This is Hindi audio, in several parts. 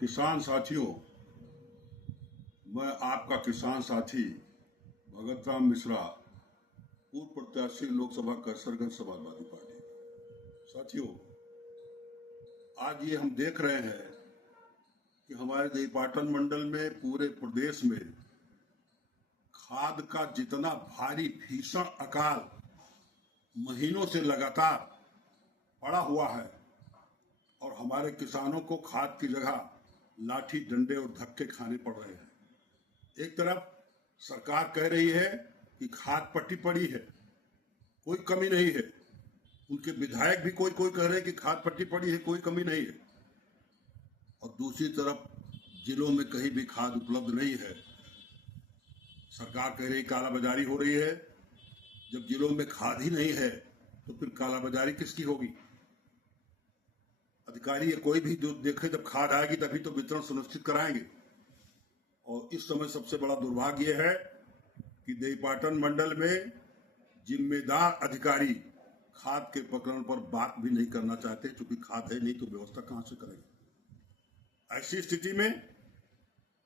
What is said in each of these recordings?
किसान साथियों, मैं आपका किसान साथी भगत राम मिश्रा, पूर्व प्रत्याशी लोकसभा कैसरगंज समाजवादी पार्टी। साथियों, आज ये हम देख रहे हैं कि हमारे देवीपाटन मंडल में पूरे प्रदेश में खाद का जितना भारी भीषण अकाल महीनों से लगातार पड़ा हुआ है और हमारे किसानों को खाद की जगह लाठी डंडे और धक्के खाने पड़ रहे हैं। एक तरफ सरकार कह रही है कि खाद पट्टी पड़ी है, कोई कमी नहीं है। उनके विधायक भी कोई कोई कह रहे हैं कि खाद पट्टी पड़ी है, कोई कमी नहीं है। और दूसरी तरफ जिलों में कहीं भी खाद उपलब्ध नहीं है। सरकार कह रही कालाबाजारी हो रही है। जब जिलों में खाद ही नहीं है तो फिर कालाबाजारी किसकी होगी? अधिकारी या कोई भी जो देखे जब खाद आएगी तभी तो वितरण सुनिश्चित कराएंगे। और इस समय सबसे बड़ा दुर्भाग्य है कि देवीपाटन मंडल में जिम्मेदार अधिकारी खाद के प्रकरण पर बात भी नहीं करना चाहते, क्योंकि खाद है नहीं तो व्यवस्था कहां से करेंगे। ऐसी स्थिति में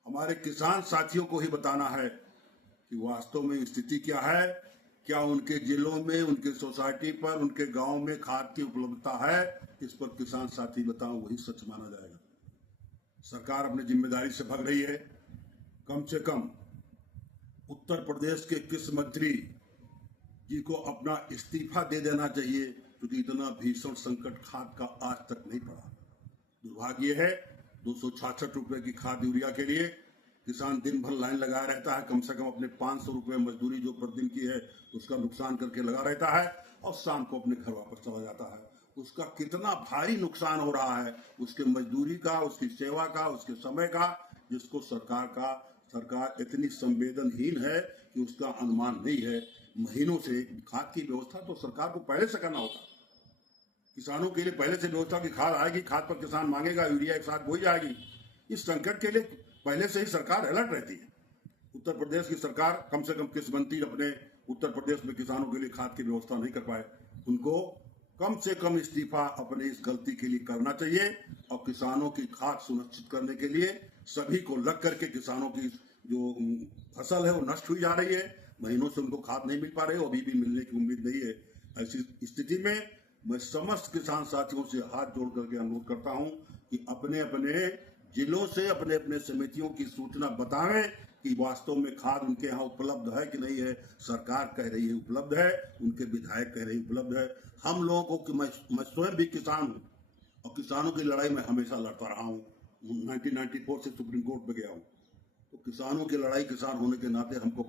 हमारे किसान साथियों को ही बताना है कि वास्तव में स्थिति क्या है, क्या उनके जिलों में, उनके सोसाइटी पर, उनके गांव में खाद की उपलब्धता है। इस पर किसान साथी बताओ, वही सच माना जाएगा। सरकार अपनी जिम्मेदारी से भाग रही है। कम से कम उत्तर प्रदेश के किस मंत्री जी को अपना इस्तीफा दे देना चाहिए, क्योंकि इतना भीषण संकट खाद का आज तक नहीं पड़ा। दुर्भाग्य है 266 रुपए की खाद यूरिया के लिए किसान दिन भर लाइन लगा रहता है। कम से कम अपने 500 रुपए मजदूरी जो प्रतिदिन की है उसका नुकसान करके लगा रहता है और शाम को अपने घर वापस चला जाता है। उसका कितना भारी नुकसान हो रहा है, उसके मजदूरी का, उसकी सेवा का, उसके समय का, जिसको सरकार इतनी संवेदनहीन है कि उसका अनुमान नहीं है। महीनों से खाद की व्यवस्था तो सरकार को पहले से करना होता। किसानों के लिए पहले से व्यवस्था की खाद आएगी, खाद पर किसान मांगेगा, यूरिया एक साथ बोई जाएगी। इस संकट के लिए पहले से ही सरकार अलर्ट रहती है। उत्तर प्रदेश की सरकार कम से कम किस मंत्री अपने उत्तर प्रदेश में किसानों के लिए खाद की व्यवस्था नहीं कर पाए। उनको कम से कम इस्तीफा अपनी इस गलती के लिए करना चाहिए और किसानों की खाद सुनिश्चित करने के लिए सभी को लग करके किसानों की जो फसल है वो नष्ट हुई जा रही है। महीनों से उनको खाद नहीं मिल पा रही है, अभी भी मिलने की उम्मीद नहीं है। ऐसी स्थिति में मैं समस्त किसान साथियों से हाथ जोड़ करके अनुरोध करता हूं कि अपने अपने जिलों से, अपने अपने समितियों की सूचना बताएं कि वास्तव में खाद उनके यहाँ उपलब्ध है कि नहीं है। सरकार कह रही है उपलब्ध है, उनके विधायक कह रहे हैं उपलब्ध है। हम लोगों को कि मैं स्वयं भी किसान हूँ और किसानों की लड़ाई में हमेशा लड़ता रहा हूँ। 1994 से सुप्रीम कोर्ट में गया हूँ। तो किसानों की लड़ाई, किसान होने के नाते हमको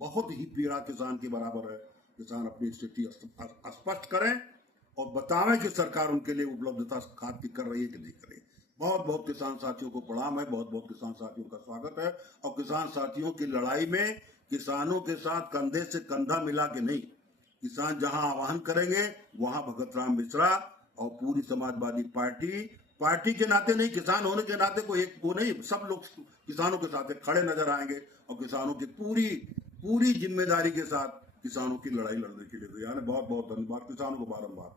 बहुत ही पीड़ा किसान के बराबर है। किसान अपनी स्थिति स्पष्ट करें और बतावें कि सरकार उनके लिए उपलब्धता खाद की कर रही है कि नहीं कर रही है। बहुत बहुत किसान साथियों को प्रणाम है, बहुत बहुत किसान साथियों का स्वागत है। और किसान साथियों की लड़ाई में किसानों के साथ कंधे से कंधा मिला के नहीं, किसान जहां आह्वान करेंगे वहां भगत राम मिश्रा और पूरी समाजवादी पार्टी के नाते नहीं, किसान होने के नाते को नहीं, सब लोग किसानों के साथ खड़े नजर आएंगे और किसानों की पूरी जिम्मेदारी के साथ किसानों की लड़ाई लड़ने के लिए तैयार है। बहुत बहुत धन्यवाद। किसानों को बारंबार